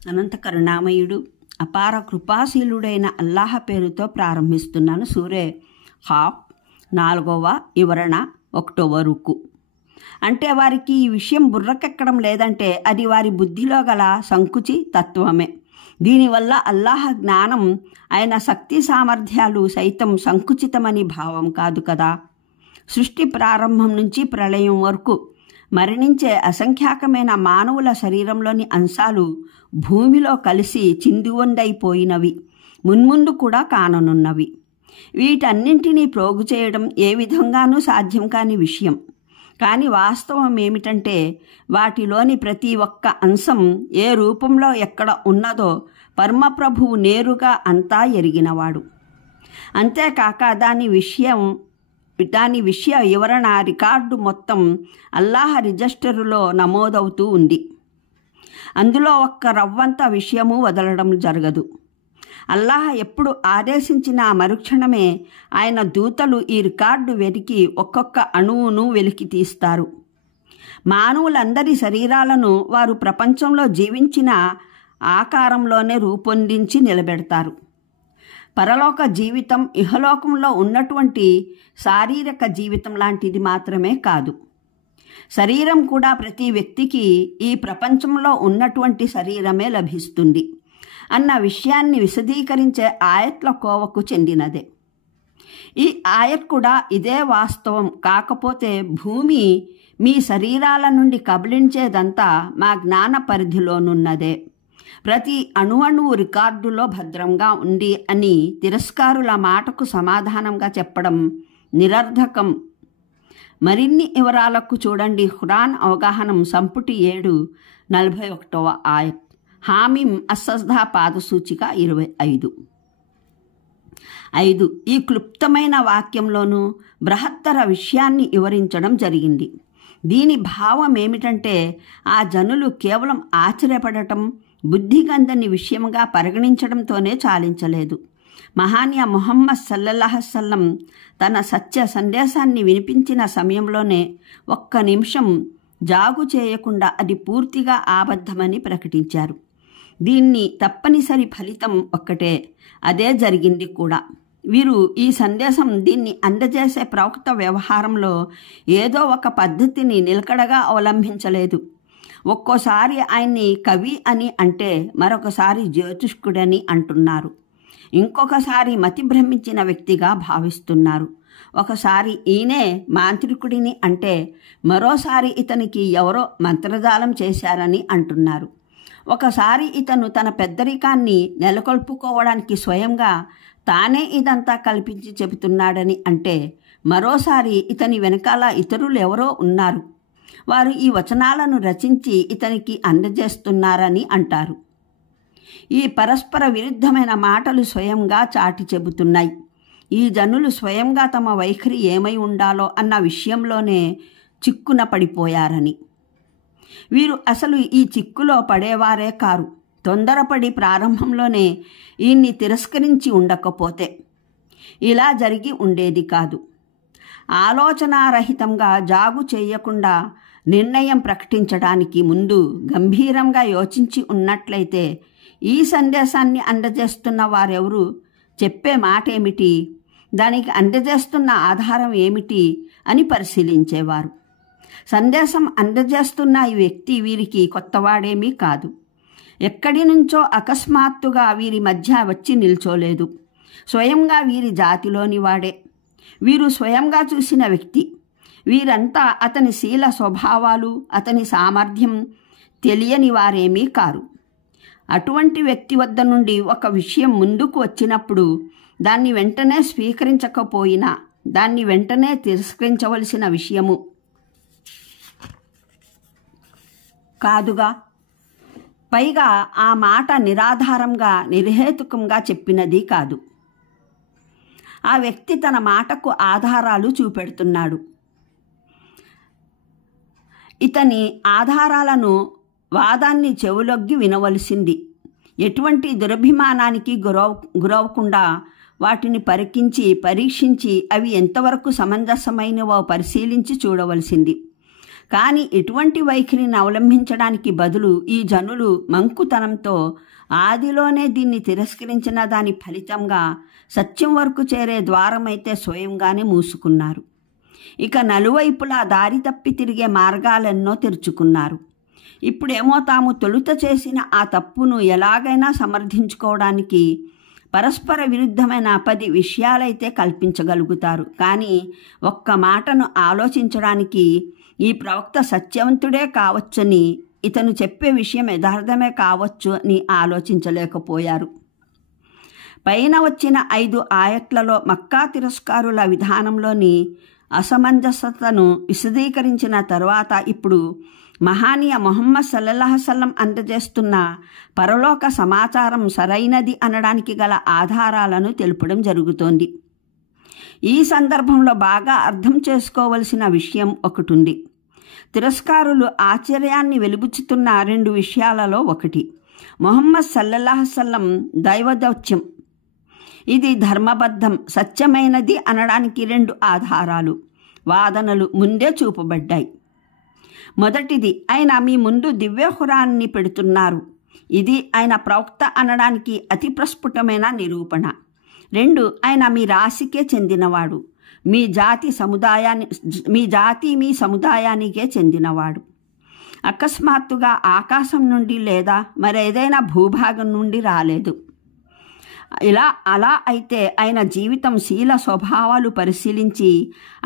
అనంత కరుణామయుడు అపార కృపాశీలుడైన అల్లాహ్ పేరుతో ప్రారంభిస్తున్నాను. సూరే హాఫ్ 4వ వివరణ 1వ రుకు. అంటే వారికి ఈ విషయం బుర్రకెక్కడం లేదంటే అది వారి బుద్ధిలో గల సంకుచి తత్వమే. దీనివల్ల అల్లాహ్ జ్ఞానం ఆయన శక్తి సామర్థ్యాలు సైతం సంకుచితమని భావం కాదు కదా. సృష్టి ప్రారంభం నుంచి ప్రళయం వరకు మరణించే అసంఖ్యాకమైన మానవుల శరీరంలోని అంశాలు భూమిలో కలిసి చిందువందైపోయినవి, మున్ముందు కూడా కాననున్నవి. వీటన్నింటినీ ప్రోగు చేయడం ఏ విధంగానూ సాధ్యం కాని విషయం. కానీ వాస్తవం ఏమిటంటే వాటిలోని ప్రతి ఒక్క అంశం ఏ రూపంలో ఎక్కడ ఉన్నదో పరమప్రభువు నేరుగా అంతా ఎరిగినవాడు. అంతేకాక దాని విషయ వివరణ రికార్డు మొత్తం అల్లాహ్ రిజిస్టరులో నమోదవుతూ ఉంది. అందులో ఒక్క రవ్వంత విషయము వదలడం జరగదు. అల్లాహ్ ఎప్పుడు ఆదేశించిన మరుక్షణమే ఆయన దూతలు ఈ రికార్డు వెతికి ఒక్కొక్క అణువును వెలికి తీస్తారు. మానవులందరి శరీరాలను వారు ప్రపంచంలో జీవించిన ఆకారంలోనే రూపొందించి నిలబెడతారు. పరలోక జీవితం ఇహలోకంలో ఉన్నటువంటి శారీరక జీవితం లాంటిది మాత్రమే కాదు. శరీరం కూడా ప్రతి వ్యక్తికి ఈ ప్రపంచంలో ఉన్నటువంటి శరీరమే లభిస్తుంది అన్న విషయాన్ని విశదీకరించే ఆయత్ల కోవకు చెందినదే. ఈ ఆయత్ కూడా ఇదే వాస్తవం. కాకపోతే భూమి మీ శరీరాల నుండి కబళించేదంతా మా జ్ఞాన పరిధిలోనున్నదే. ప్రతి అణువణువు రికార్డులో భద్రంగా ఉంది అని తిరస్కారుల మాటకు సమాధానంగా చెప్పడం నిరర్ధకం. మరిన్ని వివరాలకు చూడండి ఖురాన్ అవగాహనం సంపుటి 7 41వ ఆయత్. హామీం అస్సజ్దా పాదసూచిక 25. ఈ క్లుప్తమైన వాక్యంలోనూ బృహత్తర విషయాన్ని వివరించడం జరిగింది. దీని భావం ఏమిటంటే ఆ జనులు కేవలం ఆశ్చర్యపడటం, బుద్ధిగందని విషయంగా పరిగణించడంతోనే చాలించలేదు. మహానీయ ముహమ్మద్ సల్లల్లాహు అలైహి వసల్లం తన సత్య సందేశాన్ని వినిపించిన సమయంలోనే ఒక్క నిమిషం జాగు చేయకుండా అది పూర్తిగా అబద్ధమని ప్రకటించారు. దీన్ని తప్పనిసరి ఫలితం ఒక్కటే. అదే జరిగింది కూడా. వీరు ఈ సందేశం దీన్ని అందజేసే ప్రవక్త వ్యవహారంలో ఏదో ఒక పద్ధతిని నిలకడగా అవలంబించలేదు. ఒక్కోసారి ఆయన్ని కవి అని అంటే మరొకసారి జ్యోతిష్కుడని అంటున్నారు. ఇంకొకసారి మతి భ్రమించిన వ్యక్తిగా భావిస్తున్నారు. ఒకసారి ఈయనే మాంత్రికుడిని అంటే మరోసారి ఇతనికి ఎవరో మంత్రజాలం చేశారని అంటున్నారు. ఒకసారి ఇతను తన పెద్దరికాన్ని నెలకొల్పుకోవడానికి స్వయంగా తానే ఇదంతా కల్పించి చెబుతున్నాడని అంటే మరోసారి ఇతని వెనకాల ఇతరులు ఎవరో ఉన్నారు, వారు ఈ వచనాలను రచించి ఇతనికి అందజేస్తున్నారని అంటారు. ఈ పరస్పర విరుద్ధమైన మాటలు స్వయంగా చాటి చెబుతున్నాయి ఈ జనులు స్వయంగా తమ వైఖరి ఏమై ఉండాలో అన్న విషయంలోనే చిక్కున పడిపోయారని. వీరు అసలు ఈ చిక్కులో పడేవారే కారు. తొందరపడి ప్రారంభంలోనే ఈయన్ని తిరస్కరించి ఉండకపోతే ఇలా జరిగి ఉండేది కాదు. ఆలోచనారహితంగా జాగు చేయకుండా నిర్ణయం ప్రకటించడానికి ముందు గంభీరంగా యోచించి ఉన్నట్లయితే ఈ సందేశాన్ని అందజేస్తున్న వారెవరు, చెప్పే మాట ఏమిటి, దానికి అందజేస్తున్న ఆధారం ఏమిటి అని పరిశీలించేవారు. సందేశం అందజేస్తున్న ఈ వ్యక్తి వీరికి కొత్తవాడేమీ కాదు. ఎక్కడి నుంచో అకస్మాత్తుగా వీరి మధ్య వచ్చి నిల్చోలేదు. స్వయంగా వీరి జాతిలోని వాడే. వీరు స్వయంగా చూసిన వ్యక్తి. వీరంతా అతని శీల స్వభావాలు, అతని సామర్థ్యం తెలియని వారేమీ కారు. అటువంటి వ్యక్తి వద్ద నుండి ఒక విషయం ముందుకు వచ్చినప్పుడు దాన్ని వెంటనే స్వీకరించకపోయినా దాన్ని వెంటనే తిరస్కరించవలసిన విషయము కాదుగా. పైగా ఆ మాట నిరాధారంగా నిర్హేతుకంగా చెప్పినది కాదు. ఆ వ్యక్తి తన మాటకు ఆధారాలు చూపెడుతున్నాడు. ఇతని ఆధారాలను వాదాన్ని చెవులొగ్గి వినవలసింది. ఎటువంటి దురభిమానానికి గురవకుండా వాటిని పరీక్షించి అవి ఎంతవరకు సమంజసమైనవో పరిశీలించి చూడవలసింది. కానీ ఇటువంటి వైఖరిని అవలంబించడానికి బదులు ఈ జనులు మంకుతనంతో ఆదిలోనే దీన్ని తిరస్కరించిన దాని ఫలితంగా సత్యం వరకు చేరే ద్వారమైతే స్వయంగానే మూసుకున్నారు. ఇక నలువైపులా దారి తప్పి తిరిగే మార్గాలెన్నో తెరుచుకున్నారు. ఇప్పుడేమో తాము తొలుత చేసిన ఆ తప్పును ఎలాగైనా సమర్థించుకోవడానికి పరస్పర విరుద్ధమైన 10 విషయాలైతే కల్పించగలుగుతారు. కానీ ఒక్క మాటను ఆలోచించడానికి ఈ ప్రవక్త సత్యవంతుడే కావచ్చని, ఇతను చెప్పే విషయం యథార్థమే కావచ్చు అని ఆలోచించలేకపోయారు. పైన వచ్చిన 5 ఆయట్లలో మక్కా తిరస్కారుల విధానంలోని అసమంజసతను విశదీకరించిన తరువాత ఇప్పుడు మహానీయ ముహమ్మద్ సల్లల్లాహు అలైహి వసల్లం అందజేస్తున్న పరలోక సమాచారం సరైనది అనడానికి గల ఆధారాలను తెలుపడం జరుగుతోంది. ఈ సందర్భంలో బాగా అర్థం చేసుకోవలసిన విషయం ఒకటి ఉంది. తిరస్కారులు ఆశ్చర్యాన్ని వెలిబుచ్చుతున్న 2 విషయాలలో ఒకటి ముహమ్మద్ సల్లల్లాహు అలైహి వసల్లం దైవదౌత్యం, ఇది ధర్మబద్ధం, సత్యమైనది అనడానికి 2 ఆధారాలు, వాదనలు ముందే చూపబడ్డాయి. మొదటిది, ఆయన మీ ముందు దివ్య ఖురాన్ని పెడుతున్నారు, ఇది ఆయన ప్రవక్త అనడానికి అతి ప్రస్ఫుటమైన నిరూపణ. 2, ఆయన మీ రాశికే చెందినవాడు, మీ జాతి మీ సముదాయానికే చెందినవాడు. అకస్మాత్తుగా ఆకాశం నుండి లేదా మరేదైనా భూభాగం నుండి రాలేదు. అలా అయితే ఆయన జీవితం, శీల స్వభావాలు పరిశీలించి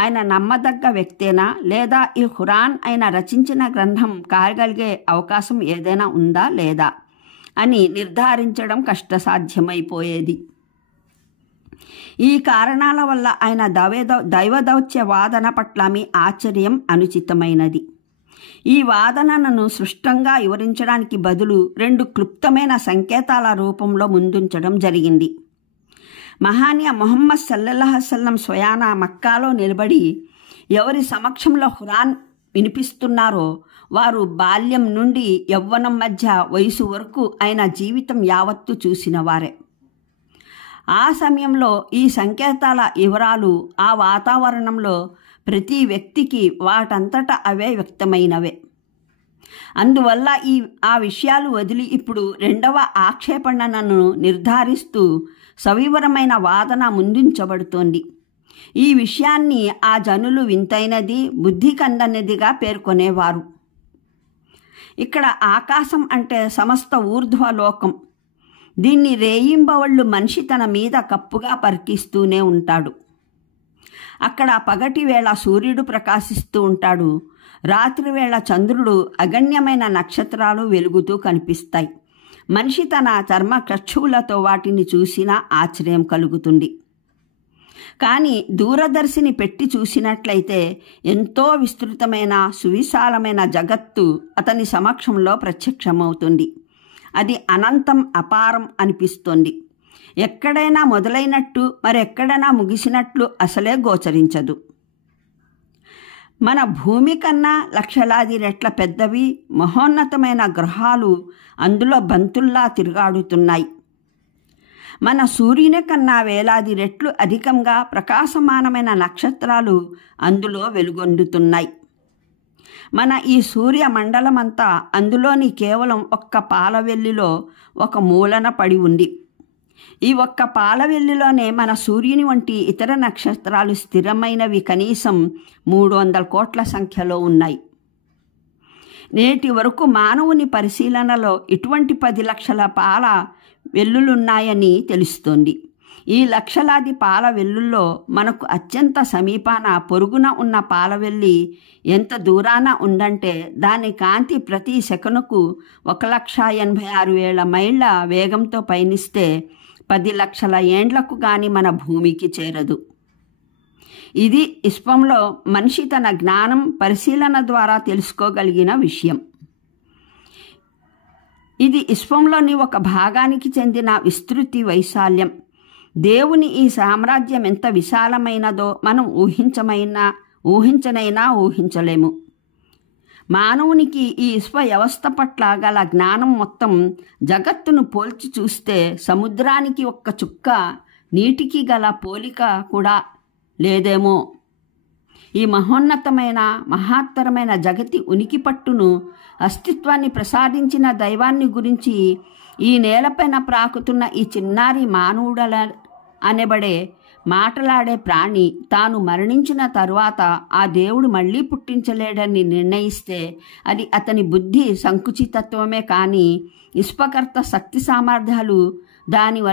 ఆయన నమ్మదగ్గ వ్యక్తేనా, లేదా ఈ ఖురాన్ ఆయన రచించిన గ్రంథం కాగలిగే అవకాశం ఏదైనా ఉందా లేదా అని నిర్ధారించడం కష్టసాధ్యమైపోయేది. ఈ కారణాల వల్ల ఆయన దైవదౌత్య వాదన పట్ల మీ ఆశ్చర్యం అనుచితమైనది. ఈ వాదనను స్పష్టంగా వివరించడానికి బదులు 2 క్లుప్తమైన సంకేతాల రూపంలో ముందుంచడం జరిగింది. మహానీయ ముహమ్మద్ సల్లల్లాహు అలైహి వసల్లం స్వయాన మక్కాలో నిలబడి ఎవరి సమక్షంలో ఖురాన్ వినిపిస్తున్నారో వారు బాల్యం నుండి యవ్వనం మధ్య వయసు వరకు ఆయన జీవితం యావత్తు చూసిన వారే. ఆ సమయంలో ఈ సంకేతాల వివరాలు ఆ వాతావరణంలో ప్రతి వ్యక్తికి వాటంతట అవే వ్యక్తమైనవే. అందువల్ల ఆ విషయాలు వదిలి ఇప్పుడు 2వ ఆక్షేపణను నిర్ధారిస్తూ సవివరమైన వాదన ముందుంచబడుతోంది. ఈ విషయాన్ని ఆ జనులు వింతైనది, బుద్ధి కందనిదిగా పేర్కొనేవారు. ఇక్కడ ఆకాశం అంటే సమస్త ఊర్ధ్వలోకం. దీన్ని రేయింబవళ్ళు మనిషి తన మీద కప్పుగా పరికిస్తూనే ఉంటాడు. అక్కడ పగటి వేళ సూర్యుడు ప్రకాశిస్తూ ఉంటాడు, రాత్రివేళ చంద్రుడు, అగణ్యమైన నక్షత్రాలు వెలుగుతూ కనిపిస్తాయి. మనిషి తన చర్మ చక్షువులతో వాటిని చూసినా ఆశ్చర్యం కలుగుతుంది. కానీ దూరదర్శిని పెట్టి చూసినట్లయితే ఎంతో విస్తృతమైన సువిశాలమైన జగత్తు అతని సమక్షంలో ప్రత్యక్షమవుతుంది. అది అనంతం, అపారం అనిపిస్తోంది. ఎక్కడైనా మొదలైనట్టు మరెక్కడైనా ముగిసినట్లు అసలే గోచరించదు. మన భూమి కన్నా లక్షలాది రెట్ల పెద్దవి మహోన్నతమైన గ్రహాలు అందులో బంతుల్లా తిరుగాడుతున్నాయి. మన సూర్యుని కన్నా వేలాది రెట్లు అధికంగా ప్రకాశమానమైన నక్షత్రాలు అందులో వెలుగొందుతున్నాయి. మన ఈ సూర్య మండలమంతా అందులోని కేవలం ఒక్క పాలవెల్లిలో ఒక మూలన పడి ఉంది. ఈ ఒక్క పాలవెల్లిలోనే మన సూర్యుని వంటి ఇతర నక్షత్రాలు స్థిరమైనవి కనీసం 300 కోట్ల సంఖ్యలో ఉన్నాయి. నేటి వరకు మానవుని పరిశీలనలో ఇటువంటి 10 లక్షల పాల వెల్లులున్నాయని తెలుస్తోంది. ఈ లక్షలాది పాల వెల్లుల్లో మనకు అత్యంత సమీపాన పొరుగున ఉన్న పాలవెల్లి ఎంత దూరాన ఉందంటే దాని కాంతి ప్రతి సెకనుకు 1,86,000 మైళ్ళ వేగంతో పయనిస్తే 10 లక్షల ఏండ్లకు గాని మన భూమికి చేరదు. ఇది విశ్వంలో మనిషి తన జ్ఞానం, పరిశీలన ద్వారా తెలుసుకోగలిగిన విషయం. ఇది విశ్వంలోని ఒక భాగానికి చెందిన విస్తృతి వైశాల్యం. దేవుని ఈ సామ్రాజ్యం ఎంత విశాలమైనదో మనం ఊహించనైనా ఊహించలేము. మానవునికి ఈ విశ్వ వ్యవస్థ పట్ల గల జ్ఞానం మొత్తం జగత్తును పోల్చి చూస్తే సముద్రానికి ఒక్క చుక్క నీటికి గల పోలిక కూడా లేదేమో. ఈ మహోన్నతమైన మహత్తరమైన జగతి ఉనికి పట్టును అస్తిత్వాన్ని ప్రసాదించిన దైవాన్ని గురించి ఈ నేలపైన ప్రాకుతున్న ఈ చిన్నారి మానవుడల అనబడే మాటలాడే ప్రాణి తాను మరణించిన తరువాత ఆ దేవుడు మళ్ళీ పుట్టించలేడని నిర్ణయిస్తే అది అతని బుద్ధి సంకుచితత్వమే కానీ విశ్వకర్త శక్తి సామర్థ్యాలు దాని